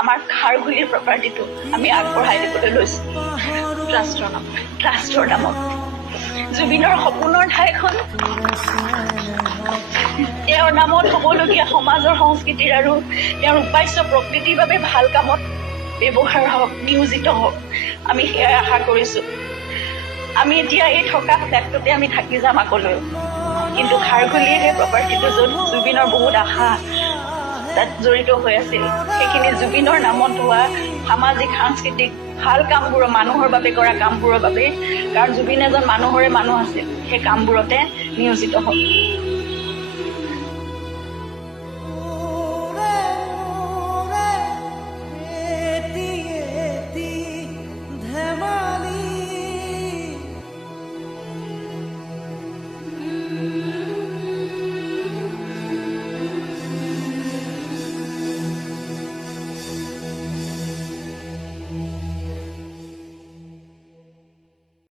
আমাৰ খাৰঘুলিৰ প্ৰপাৰ্টিটো আমি আগবঢ়াই দিবলৈ লৈছোঁ ট্ৰাষ্টৰ নামত। জুবিনৰ সপোনৰ ঠাইখন তেওঁৰ নামত হ'বলগীয়া সমাজৰ সংস্কৃতিৰ আৰু তেওঁৰ উপাস্য প্ৰকৃতিৰ বাবে ভাল কামত ব্যৱহাৰ হওক, নিয়োজিত হওক, আমি সেয়াই আশা কৰিছোঁ। আমি এতিয়া এই থকা ফ্লেটটোতে আমি থাকি যাম আগলৈ, কিন্তু খাৰঘুলিৰ সেই প্ৰপাৰ্টিটো য'ত জুবিনৰ বহুত আশা তাত জড়িত হৈ আছিল, সেইখিনি জুবিনৰ নামত হোৱা সামাজিক সাংস্কৃতিক ভাল কামবোৰৰ, মানুহৰ বাবে কৰা কামবোৰৰ বাবে, কাৰণ জুবিন এজন মানুহৰে মানুহ আছিল, সেই কামবোৰতে নিয়োজিত হওক।